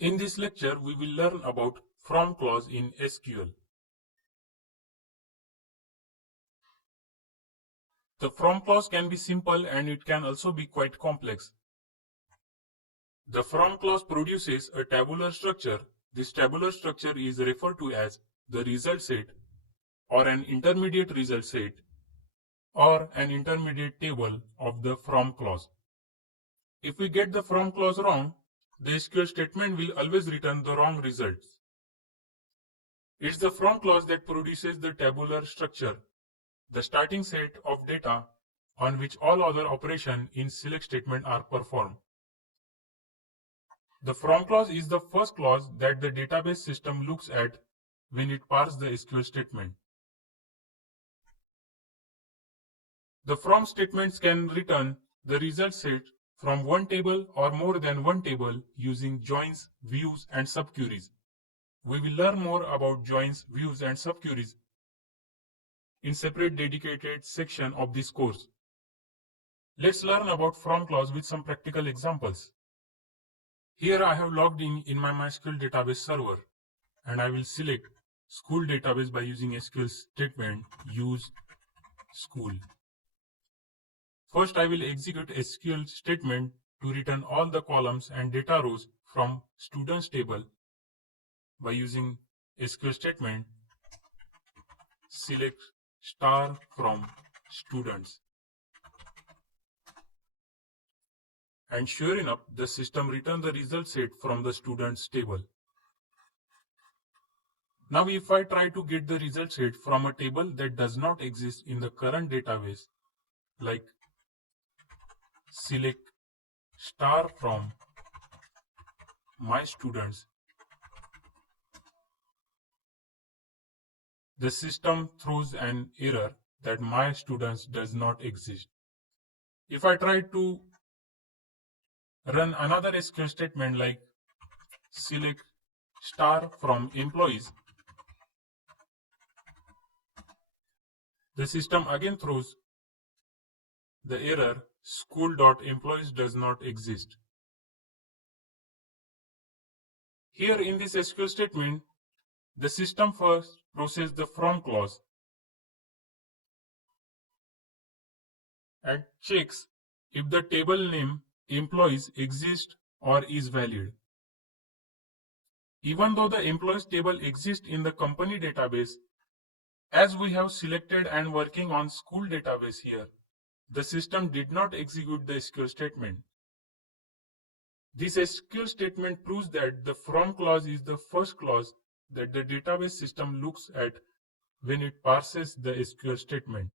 In this lecture, we will learn about from clause in SQL. The from clause can be simple and it can also be quite complex. The from clause produces a tabular structure. This tabular structure is referred to as the result set or an intermediate result set or an intermediate table of the from clause. If we get the from clause wrong, the SQL statement will always return the wrong results. It's the from clause that produces the tabular structure, the starting set of data on which all other operations in select statement are performed. The from clause is the first clause that the database system looks at when it parses the SQL statement. The from statements can return the result set from one table or more than one table using joins, views, and subqueries. We will learn more about joins, views, and subqueries in separate dedicated section of this course. Let's learn about from clause with some practical examples. Here I have logged in my MySQL database server and I will select school database by using SQL statement use school. First I will execute SQL statement to return all the columns and data rows from students table by using SQL statement select star from students. And sure enough, the system returned the result set from the students table. Now if I try to get the result set from a table that does not exist in the current database, like select star from my students, the system throws an error that my students does not exist. If I try to run another SQL statement like select star from employees, the system again throws the error school.employees does not exist. Here in this SQL statement, the system first processes the from clause and checks if the table name employees exists or is valid. Even though the employees table exists in the company database, as we have selected and working on school database here, the system did not execute the SQL statement. This SQL statement proves that the from clause is the first clause that the database system looks at when it parses the SQL statement.